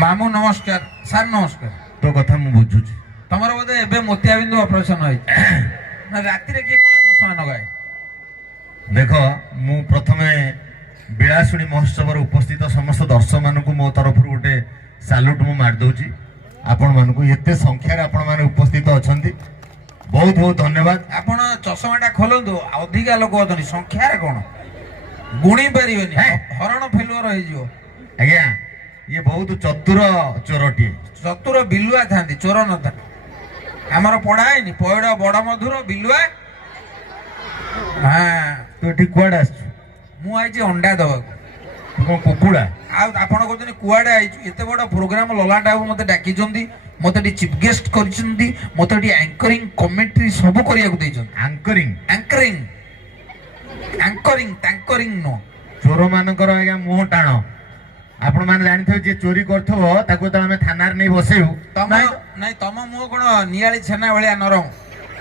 मामू नमस्कार सर नमस्कार तो कथा मु बुझुची तमर बोधे एबे मोतियाबिंदु ऑपरेशन होई ना राति रे के कोला चश्मा नगाए देख मु प्रथमे बिलासुणी महोत्सव उपस्थित समस्त दर्शक मान मो तरफ गोटे साल्यूट मु मार दउची आपण मानकु एते संख्या आपण माने उपस्थित अछंती बहुत बहुत धन्यवाद। आपण चश्माटा खोलंतु अधिका लोक अछनी संख्या रे कोन गुणी परिबेनी हरण फेलुअर होई जिवो आज्ञा ये बहुत चतुर चोरटी चतुर बिलुआ थांती चोर न था हमर पढ़ाएनी पयड बड़ मधुर बिलुआ हां तो ठीक कुआड आस मु आइची अंडा दवा को कुकुड़ा आपण कहते कुआडे आइछु एते बड़ प्रोग्राम ललाटा मते डाकी जंदी मते डी चीफ गेस्ट करिसंदी मते डी एंकरिंग कमेंट्री सब करिया को दैछन anchoring anchoring anchoring tinkering no चोर मानकर आज्ञा मुह टाण आपण माने जानिथो जे चोरी करथो ताको त हमें थाना रे नै बसेउ तम नहीं तम मुह कोन नियाली छेना भलिया नरम